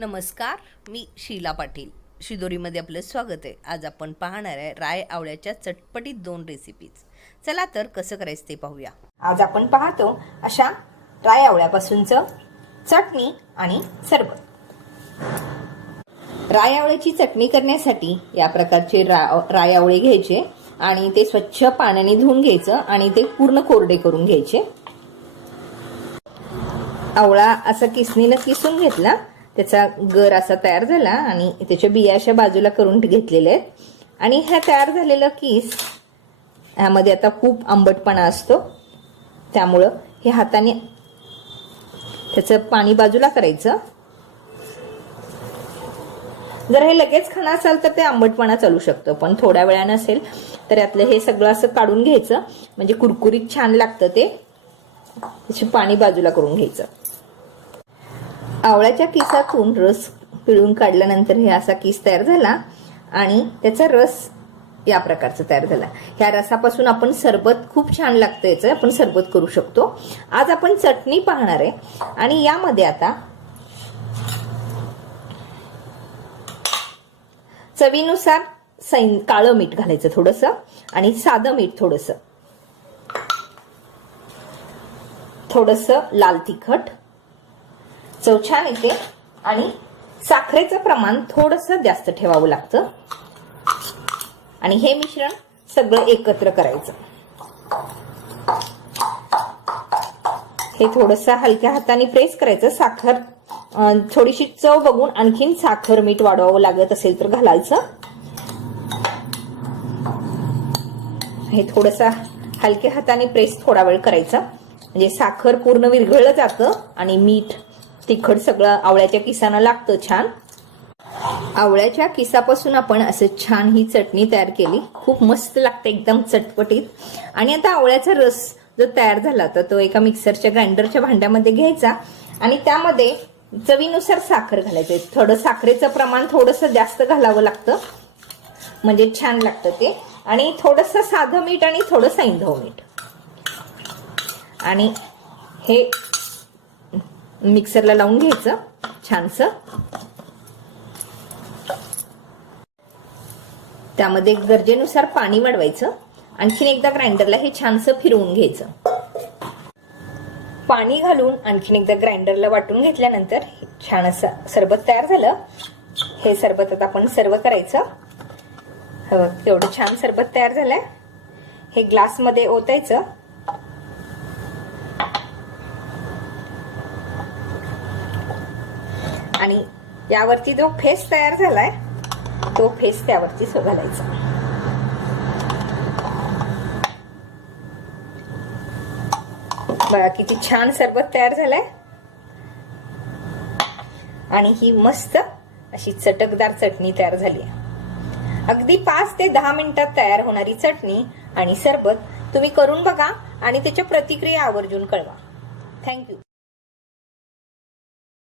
नमस्कार मी शीला पाटील. शिदोरीमध्ये आपलं स्वागत आहे. आज आपण पाहणार आहे राय आवळ्याच्या चटपटीत दोन रेसिपीज चला तर कसं करायचं ते पाहूया. आज आपण पाहतो अशा राय आवळ्यापासूनचं चटणी आणि सरबत. राय आवळ्याची चटणी करण्यासाठी या प्रकारचे रा राय आवळे घ्यायचे आणि ते स्वच्छ पाण्याने धुवून घ्यायचं आणि ते पूर्ण कोरडे करून घ्यायचे. आवळा असा किसणीनं किसून घेतला त्याचा गर असा तयार झाला आणि त्याच्या बिया अशा बाजूला करून घेतलेल्या आहेत. आणि ह्या तयार झालेलं किस ह्यामध्ये आता खूप आंबटपणा असतो. त्यामुळं हे हाताने त्याचं पाणी बाजूला करायचं. जर हे लगेच खाणं असाल तर ते आंबटपणा चालू शकतं पण थोड्या वेळानं असेल तर यातलं हे सगळं असं काढून घ्यायचं. म्हणजे कुरकुरीत छान लागतं ते. त्याची पाणी बाजूला करून घ्यायचं. आवळ्याच्या किसातून रस पिळून काढल्यानंतर हे असा किस तयार झाला आणि त्याचा रस या प्रकारचा तयार झाला. ह्या रसापासून आपण सरबत खूप छान लागतं याचं. आपण सरबत करू शकतो. आज आपण चटणी पाहणार आहे. आणि यामध्ये आता चवीनुसार सैन काळं मीठ घालायचं थोडंसं आणि साधं मीठ थोडंसं. थोडंसं लाल तिखट. चव छान येते आणि साखरेचं प्रमाण थोडंसं जास्त ठेवावं लागतं. आणि हे मिश्रण सगळं एकत्र करायचं. हे थोडंसं हलक्या हाताने प्रेस करायचं. साखर थोडीशी चव बघून आणखीन साखर मीठ वाढवावं लागत असेल तर घालायचं. हे थोडंसं हलक्या हाताने प्रेस थोडा वेळ करायचं. म्हणजे साखर पूर्ण विरघळलं जातं आणि मीठ तिखट सगळं आवळ्याच्या किसानं लागतं छान. आवळ्याच्या किसापासून आपण असं छान ही चटणी तयार केली. खूप मस्त लागते एकदम चटपटीत. आणि आता आवळ्याचा रस जो तयार झाला तर तो एका मिक्सरच्या ग्राइंडरच्या भांड्यामध्ये घ्यायचा आणि त्यामध्ये चवीनुसार साखर घालायचं. थोडं साखरेचं प्रमाण थोडंसं जास्त घालावं लागतं. म्हणजे छान लागतं ते. आणि थोडंसं साधं मीठ आणि थोडं सैंधव मीठ. आणि हे मिक्सरला लावून घ्यायचं छानसं. त्यामध्ये गरजेनुसार पाणी वाढवायचं. आणखीन एकदा ग्राइंडरला हे छानसं फिरवून घ्यायचं. पाणी घालून आणखीन एकदा ग्राइंडरला वाटून घेतल्यानंतर छान असं सरबत तयार झालं. हे सरबत आता आपण सर्व करायचं. हो तेवढं छान सरबत तयार झालंय. हे ग्लासमध्ये ओतायचं. आणि यावरती जो फेस तयार झालाय तो फेस त्यावरती घालायचा बघा किती छान सरबत तयार झालाय. आणि ही मस्त अशी चटकदार चटणी तयार झाली अगदी पाच ते दहा मिनिटात तयार होणारी चटणी आणि सरबत तुम्ही करून बघा आणि त्याच्या प्रतिक्रिया आवर्जून कळवा. थँक्यू